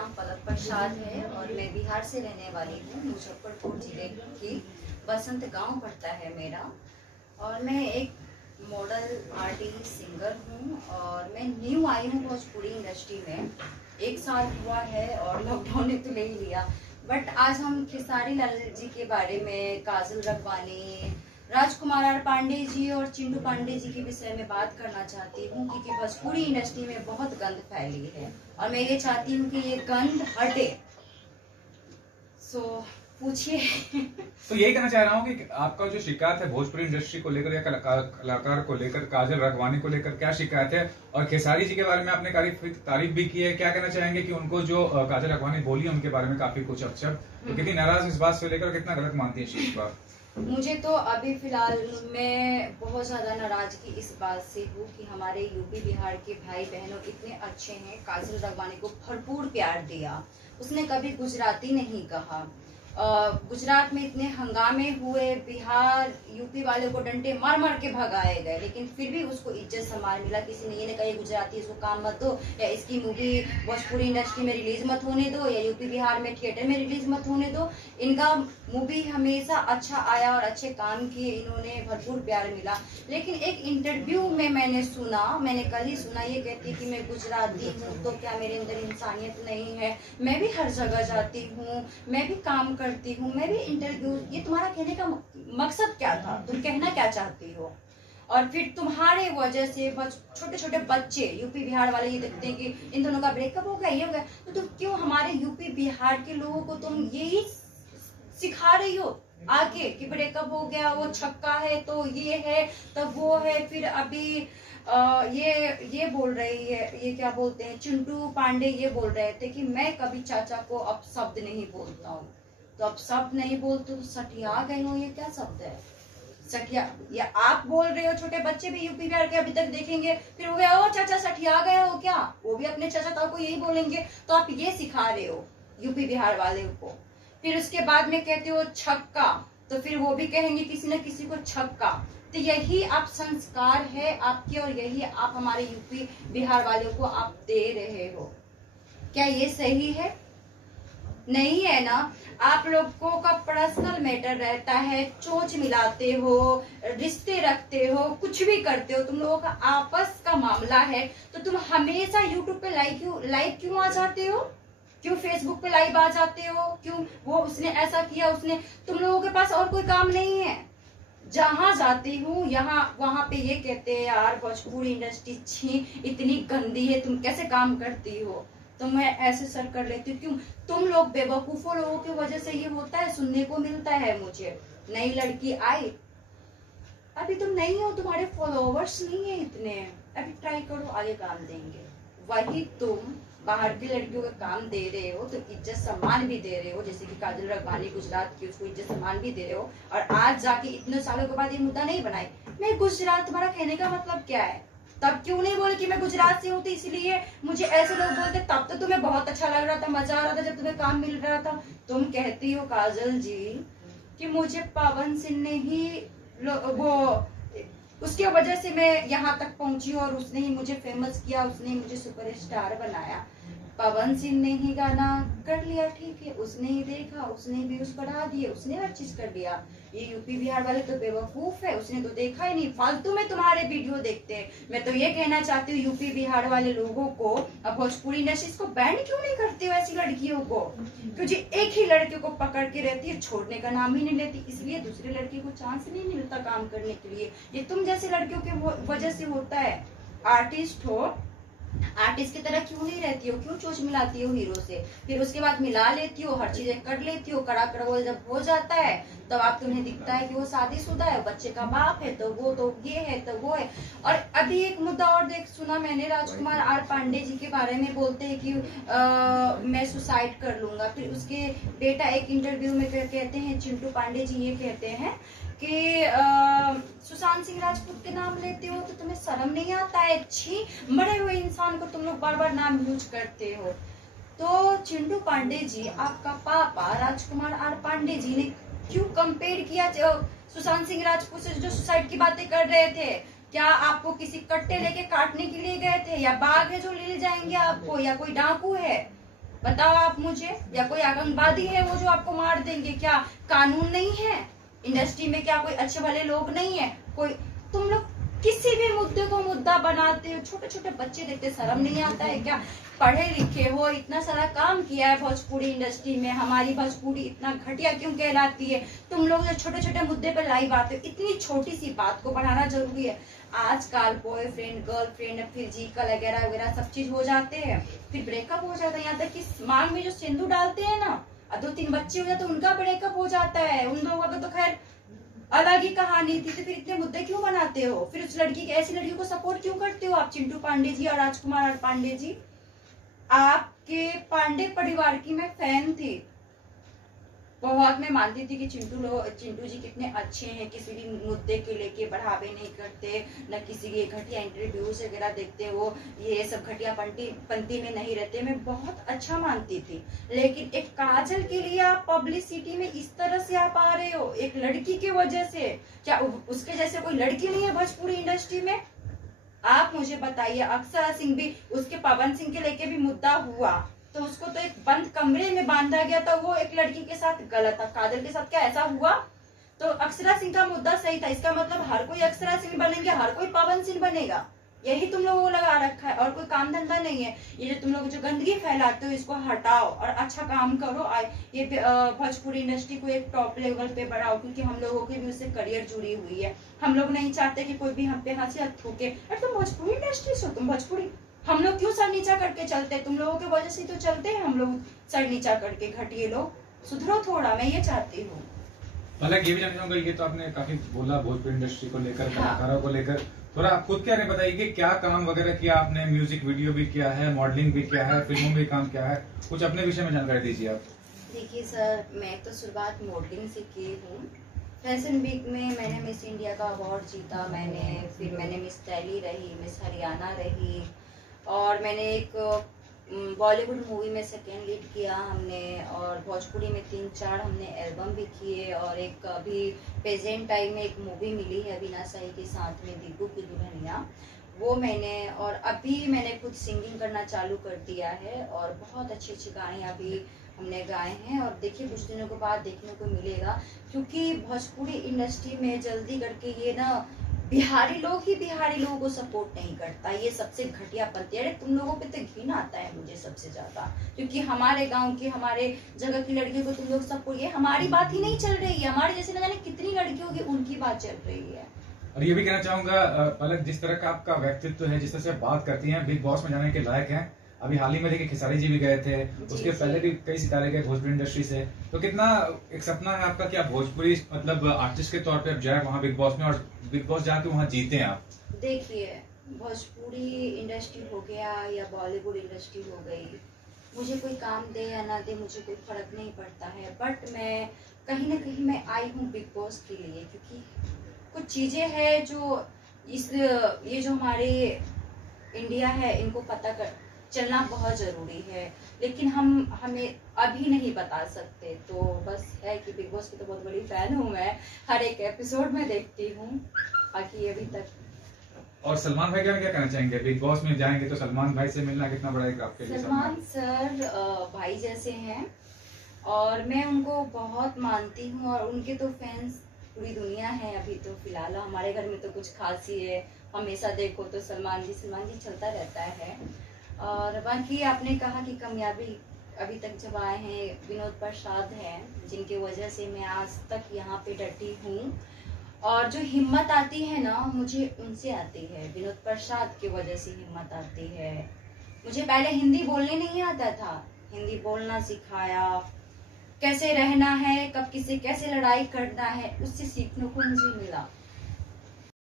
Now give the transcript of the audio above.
नाम पलक प्रसाद है और मैं बिहार से रहने वाली हूँ। मुजफ्फरपुर जिले की बसंत गांव पड़ता है मेरा। और मैं एक मॉडल आर्टिस्ट सिंगर हूँ और मैं न्यू आई हूँ भोजपुरी इंडस्ट्री में। 1 साल हुआ है और लॉकडाउन ने तो ले ही लिया। बट आज हम खेसारी लाल जी के बारे में, काजल रखवानी, राजकुमार आर पांडे जी और चिंटू पांडे जी के विषय में बात करना चाहती हूँ, क्योंकि भोजपुरी इंडस्ट्री में बहुत गंद फैली है और मैं ये चाहती हूँ कि ये गंद हटे। पूछिए। तो यही कहना चाह रहा हूँ कि आपका जो शिकायत है भोजपुरी इंडस्ट्री को लेकर या कलाकार को लेकर, काजल रखवानी को लेकर क्या शिकायत है? और खेसारी जी के बारे में आपने तारीफ भी की है, क्या कहना चाहेंगे कि उनको जो काजल रखवानी बोली है उनके बारे में काफी कुछ अपशब्द, तो कितनी नाराज इस बात से लेकर, कितना गलत मानती है इस चीज पर? मुझे तो अभी फिलहाल मैं बहुत ज्यादा नाराजगी इस बात से हूँ कि हमारे यूपी बिहार के भाई बहनों इतने अच्छे हैं। काजल रखवानी को भरपूर प्यार दिया, उसने कभी गुजराती नहीं कहा। गुजरात में इतने हंगामे हुए, बिहार यूपी वाले को डंडे मार मार के भगाए गए, लेकिन फिर भी उसको इज्जत सम्मान मिला। किसी ने ये नहीं कहा ये गुजराती इसको काम मत दो, या इसकी मूवी भोजपुरी इंडस्ट्री में रिलीज मत होने दो, या यूपी बिहार में थिएटर में रिलीज मत होने दो। इनका मूवी हमेशा अच्छा आया और अच्छे काम किए, इन्होंने भरपूर प्यार मिला। लेकिन एक इंटरव्यू में मैंने कल ही सुना, ये कहती कि मैं गुजराती हूँ तो क्या मेरे अंदर इंसानियत नहीं है? मैं भी हर जगह जाती हूँ, मैं भी काम करती हूँ, मैं भी इंटरव्यू। ये तुम्हारा कहने का मकसद क्या था? तुम कहना क्या चाहती हो? और फिर तुम्हारे वजह से छोटे छोटे बच्चे यूपी बिहार वाले ये देखते हैं कि इन दोनों का ब्रेकअप हो गया, ये हो गया, तो तुम क्यों हमारे यूपी बिहार के लोगों को तुम यही सिखा रही हो आगे कि ब्रेकअप हो गया, वो छक्का है तो ये है तब वो है। फिर अभी ये बोल रही है, ये क्या बोलते हैं, चिंटू पांडे ये बोल रहे थे कि मैं कभी चाचा को अब शब्द नहीं बोलता हूँ। तो अब शब्द नहीं बोलते तो सठिया गए हो, ये क्या शब्द है सठिया? या आप बोल रहे हो, छोटे बच्चे भी यूपी बिहार के अभी तक देखेंगे, फिर वो गया, ओ चाचा सठिया गए हो क्या? वो भी अपने चाचा को यही बोलेंगे। तो आप ये सिखा रहे हो यूपी बिहार वाले को। फिर उसके बाद में कहते हो छक्का, तो फिर वो भी कहेंगे किसी न किसी को छक्का। तो यही आप संस्कार है आपके, और यही आप हमारे यूपी बिहार वालों को आप दे रहे हो। क्या ये सही है? नहीं है ना। आप लोगों का पर्सनल मैटर रहता है, चोंच मिलाते हो, रिश्ते रखते हो, कुछ भी करते हो, तुम लोगों का आपस का मामला है, तो तुम हमेशा यूट्यूब पे लाइव क्यों आ जाते हो? क्यों फेसबुक पे लाइव आ जाते हो? क्यों वो उसने ऐसा किया, उसने, तुम लोगों के पास और कोई काम नहीं है? जहां जाती हूँ वहां पे ये कहते हैं यार भोजपुरी इंडस्ट्री छी इतनी गंदी है, तुम कैसे काम करती हो? तो मैं ऐसे सर कर लेती हूँ। क्यों? तुम लोग बेवकूफों लोगों की वजह से ये होता है, सुनने को मिलता है मुझे। नई लड़की आई, अभी तुम नहीं हो, तुम्हारे फॉलोवर्स नहीं है इतने, अभी ट्राई करो, आगे काम देंगे। वही तुम बाहर की लड़कियों का काम दे रहे हो तो इज्जत सम्मान भी दे रहे हो, जैसे कि काजल रखवानी गुजरात की, उसको इज्जत सम्मान भी दे रहे हो। और आज जाके इतने सालों के बाद ये मुद्दा नहीं बनाई मैं गुजरात, तुम्हारा कहने का मतलब क्या है? तब क्यों नहीं बोले कि मैं गुजरात से हूँ तो इसलिए मुझे ऐसे लोग बोलते? तब तो तुम्हें बहुत अच्छा लग रहा था, मजा आ रहा था जब तुम्हें काम मिल रहा था। तुम कहती हो काजल जी कि मुझे पवन सिंह ने ही वो उसके वजह से मैं यहाँ तक पहुंची और उसने ही मुझे फेमस किया, उसने ही मुझे सुपरस्टार बनाया। पवन सिंह ने ही गाना कर लिया, ठीक है, उसने ही देखा, उसने ही व्यूज बढ़ा दिए, उसने हर चीज कर दिया। ये यूपी बिहार वाले तो बेवकूफ है, उसने तो देखा ही नहीं, फालतू में तुम्हारे वीडियो देखते हैं। मैं तो ये कहना चाहती हूँ यूपी बिहार वाले लोगों को, अब भोजपुरी इंडस्ट्री को बैन क्यों नहीं करते हो ऐसी लड़कियों को? क्योंकि एक ही लड़के को पकड़ के रहती है, छोड़ने का नाम ही नहीं लेती, इसलिए दूसरे लड़के को चांस नहीं मिलता काम करने के लिए। ये तुम जैसे लड़कियों की वजह से होता है। आर्टिस्ट हो, आर्टिस्ट की तरह क्यों नहीं रहती हो? क्यों चोच मिलाती हो हीरो से? फिर उसके बाद मिला लेती हो, हर चीजें कर लेती हो, कड़ा कड़वा जब हो जाता है तब आप तुम्हें दिखता है कि वो शादीशुदा है, बच्चे का बाप है, तो वो तो ये है तो वो है। और अभी एक मुद्दा और सुना मैंने, राजकुमार आर पांडे जी के बारे में बोलते हैं कि मैं सुसाइड कर लूंगा। फिर उसके बेटा एक इंटरव्यू में कहते हैं, चिंटू पांडे जी ये कहते हैं कि सुशांत सिंह राजपूत के नाम लेते हो तो तुम्हें शर्म नहीं आता है? छी, मरे हुए इंसान को तुम लोग बार बार नाम यूज करते हो। तो चिंटू पांडे जी, आपका पापा राजकुमार आर पांडे जी ने क्यों कंपेयर किया सुशांत सिंह राजपूत से, जो सुसाइड की बातें कर रहे थे? क्या आपको किसी कट्टे लेके काटने के लिए गए थे, या बाघ है जो ले जाएंगे आपको, या कोई डाकू है? बताओ आप मुझे, या कोई आतंकवादी है वो जो आपको मार देंगे? क्या कानून नहीं है इंडस्ट्री में? क्या कोई अच्छे भले लोग नहीं है? कोई, तुम लोग किसी भी मुद्दे को मुद्दा बनाते हो। छोटे छोटे बच्चे देखते, शर्म नहीं आता है क्या? पढ़े लिखे हो, इतना सारा काम किया है भोजपुरी इंडस्ट्री में, हमारी भोजपुरी इतना घटिया क्यों कहलाती है? तुम लोग जो छोटे छोटे मुद्दे पर लाइव आते हो, इतनी छोटी सी बात को बढ़ाना जरूरी है? आजकल बॉयफ्रेंड गर्लफ्रेंड फिर जीकल वगैरह वगैरह सब चीज हो जाते हैं, फिर ब्रेकअप हो जाता है। यहाँ तक कि मांग में जो सिंदूर डालते हैं ना, 2-3 बच्चे हो जाते तो उनका ब्रेकअप हो जाता है। उन लोगों का तो खैर अलग ही कहानी थी। तो फिर इतने मुद्दे क्यों बनाते हो? फिर उस लड़की की, ऐसी लड़कियों को सपोर्ट क्यों करते हो आप? चिंटू पांडे जी और राजकुमार पांडे जी, आपके पांडे परिवार की मैं फैन थी बहुत। मैं मानती थी कि चिंटू जी कितने अच्छे हैं, किसी भी मुद्दे के लेके बढ़ावे नहीं करते, न किसी के घटिया इंटरव्यूज वगैरह देखते, वो ये सब घटिया पंक्ति में नहीं रहते। मैं बहुत अच्छा मानती थी, लेकिन एक काजल के लिए आप पब्लिसिटी में इस तरह से आप आ रहे हो, एक लड़की की वजह से। क्या उसके जैसे कोई लड़की नहीं है भोजपुरी इंडस्ट्री में? आप मुझे बताइए। अक्षरा सिंह भी, उसके पवन सिंह के लेके भी मुद्दा हुआ तो उसको तो एक बंद कमरे में बांधा गया था, वो एक लड़की के साथ गलत था। काजल के साथ क्या ऐसा हुआ? तो अक्षरा सिंह का मुद्दा सही था, इसका मतलब हर कोई अक्षरा सिंह बनेंगे, हर कोई पवन सिंह बनेगा? यही तुम लोगों को लगा रखा है, और कोई काम धंधा नहीं है। ये जो तुम लोग जो गंदगी फैलाते हो, इसको हटाओ और अच्छा काम करो। ये भोजपुरी इंडस्ट्री को एक टॉप लेवल पे बढ़ाओ, क्योंकि हम लोगों की भी उससे करियर जुड़ी हुई है। हम लोग नहीं चाहते कि कोई भी हम पे हंसी हाथ ठोके, अरे तुम भोजपुरी इंडस्ट्री से, तुम भोजपुरी, हम लोग क्यों सर नीचा करके चलते? तुम लोगों के वजह से तो चलते हैं हम लोग सर नीचा करके। घटिए लोग, सुधरो थोड़ा, मैं ये चाहती हूँ। हालांकि ये भी जानना चाहूंगा, ये तो आपने काफी बोला भोजपुरी इंडस्ट्री को लेकर, कलाकारों को लेकर, थोड़ा आप खुद क्या बताइए कि क्या काम वगैरह किया आपने? म्यूजिक वीडियो भी किया है, मॉडलिंग भी किया है, फिल्मों में भी काम किया है, कुछ अपने विषय में जानकारी दीजिए आप। देखिए सर, मैं तो शुरुआत मॉडलिंग से की हूँ। फैशन वीक में मैंने मिस इंडिया का अवार्ड जीता, फिर मैंने मिस दिल्ली रही, मिस हरियाणा रही, और मैंने एक बॉलीवुड मूवी में सेकेंड लीड किया हमने, और भोजपुरी में 3-4 हमने एल्बम भी किए, और एक अभी प्रेजेंट टाइम में एक मूवी मिली है अविनाश शाही के साथ में, दीपू की दुल्हनिया, वो मैंने, और अभी मैंने खुद सिंगिंग करना चालू कर दिया है, और बहुत अच्छे अच्छे गाने अभी हमने गाए हैं। और देखिए कुछ दिनों के बाद देखने को मिलेगा, क्योंकि भोजपुरी इंडस्ट्री में जल्दी करके ये ना बिहारी लोग ही बिहारी लोगों को सपोर्ट नहीं करता, ये सबसे घटिया पंथी। अरे तुम लोगों पे तो घिन आता है मुझे सबसे ज्यादा, क्योंकि हमारे गांव की, हमारे जगह की लड़कियों को तुम लोग सपोर्ट, ये हमारी बात ही नहीं चल रही है, हमारे जैसे न जाने कितनी लड़कियों की उनकी बात चल रही है। और ये भी कहना चाहूंगा पलक, जिस तरह का आपका व्यक्तित्व है, जिस तरह से बात करती हैं, बिग बॉस में जाने के लायक हैं। अभी हाल ही में देखिए खेसारी जी भी गए थे, उसके पहले भी कई सितारे गए भोजपुरी इंडस्ट्री से। तो कितना एक सपना है आपका कि आप भोजपुरी मतलब आर्टिस्ट के तौर पे आप जाए वहाँ बिग बॉस में, और बिग बॉस जाके वहाँ जीते हैं आप? देखिए भोजपुरी इंडस्ट्री हो गया या बॉलीवुड इंडस्ट्री हो गई, मुझे कोई काम दे या ना दे मुझे कोई फर्क नहीं पड़ता है। बट मैं कहीं ना कहीं मैं आई हूँ बिग बॉस के लिए, क्योंकि कुछ चीजें हैं जो ये जो हमारे इंडिया है, इनको पता कर चलना बहुत जरूरी है, लेकिन हमें अभी नहीं बता सकते। तो बस है कि बिग बॉस की तो बहुत बड़ी फैन हूँ मैं, हर एक एपिसोड में देखती हूँ बाकी अभी तक। और सलमान भाई क्या कहना चाहेंगे? बिग बॉस में जाएंगे तो सलमान भाई से मिलना कितना बड़ा एक आपके लिए? सलमान सर भाई जैसे हैं, और मैं उनको बहुत मानती हूँ, और उनके तो फैंस पूरी दुनिया है। अभी तो फिलहाल हमारे घर में तो कुछ खास ही है, हमेशा देखो तो सलमान जी चलता रहता है। और बाकी आपने कहा कि कामयाबी अभी तक जब आए हैं, विनोद प्रसाद हैं, जिनके वजह से मैं आज तक यहाँ पे डटी हूँ। और जो हिम्मत आती है ना, मुझे उनसे आती है, विनोद प्रसाद की वजह से हिम्मत आती है। मुझे पहले हिंदी बोलने नहीं आता था, हिंदी बोलना सिखाया, कैसे रहना है, कब किसी कैसे लड़ाई करना है, उससे सीखने को मुझे मिला।